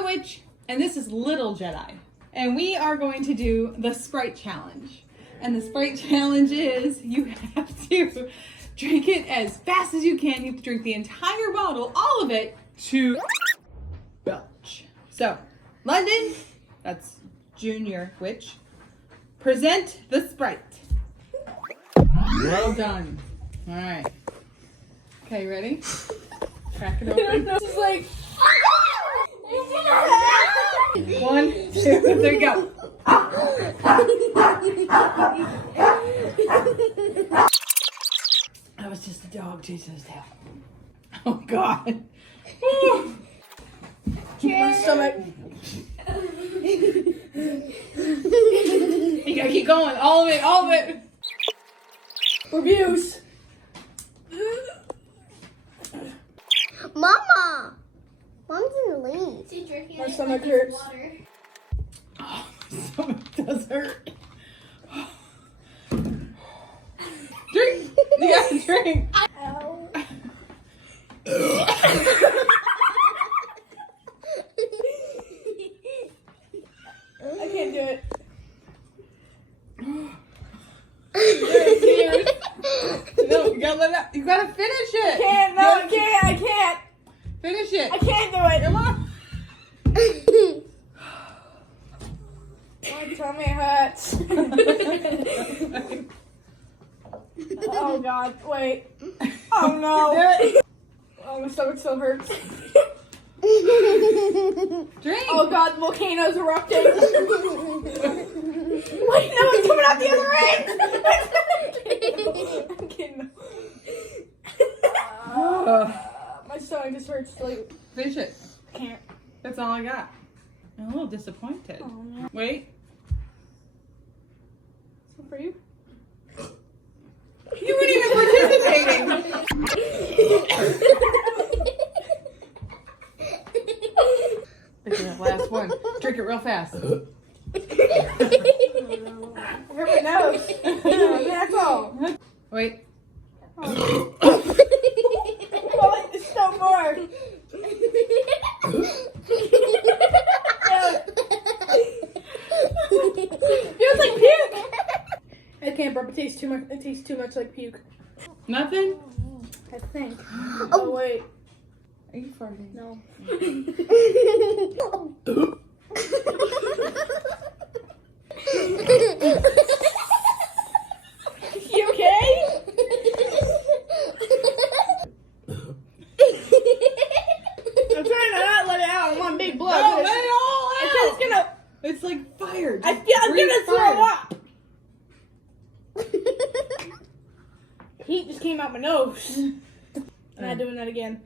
the witch, and this is Little Jedi. And we are going to do the Sprite challenge. And the Sprite challenge is you have to drink it as fast as you can. You have to drink the entire bottle, all of it, to belch. So, London, that's Junior Witch, present the Sprite. Well done. All right. Okay, ready? Crack it open. This is like... 1, 2, there you go. That was just a dog chasing his tail. Oh God. My stomach. You gotta keep going. All of it, all of it. Reviews. Mama! Mom's in the lead. My stomach hurts. Oh, my stomach does hurt. Drink. You gotta drink. Ow. I can't do it. Cheers. No, you gotta let it out. You gotta finish it. I can't. No, I can't. I can't. Finish it. I can't do it. Come on. My tummy hurts. Oh God! Wait. Oh no! Oh, my stomach still hurts. Drink. Oh God! The volcano's erupting. Wait, no, it's coming out the other end. I'm kidding. My stomach just hurts. Like, Finish it. can't. That's all I got. I'm a little disappointed. Oh no. Wait. So for you? You weren't even participating. This is the last one. Drink it real fast. Hurt my nose. That's all. Wait. Oh, it's still more. Feels like puke. I can't burp. It tastes too much. It tastes too much like puke. Nothing? I think. Oh wait. Are you farting? No. You okay? I'm trying to not let it out. I want big blood. No, let it all out. It's just gonna. It's like fire. I feel I'm gonna throw up. Heat just came out my nose. I'm not doing that again.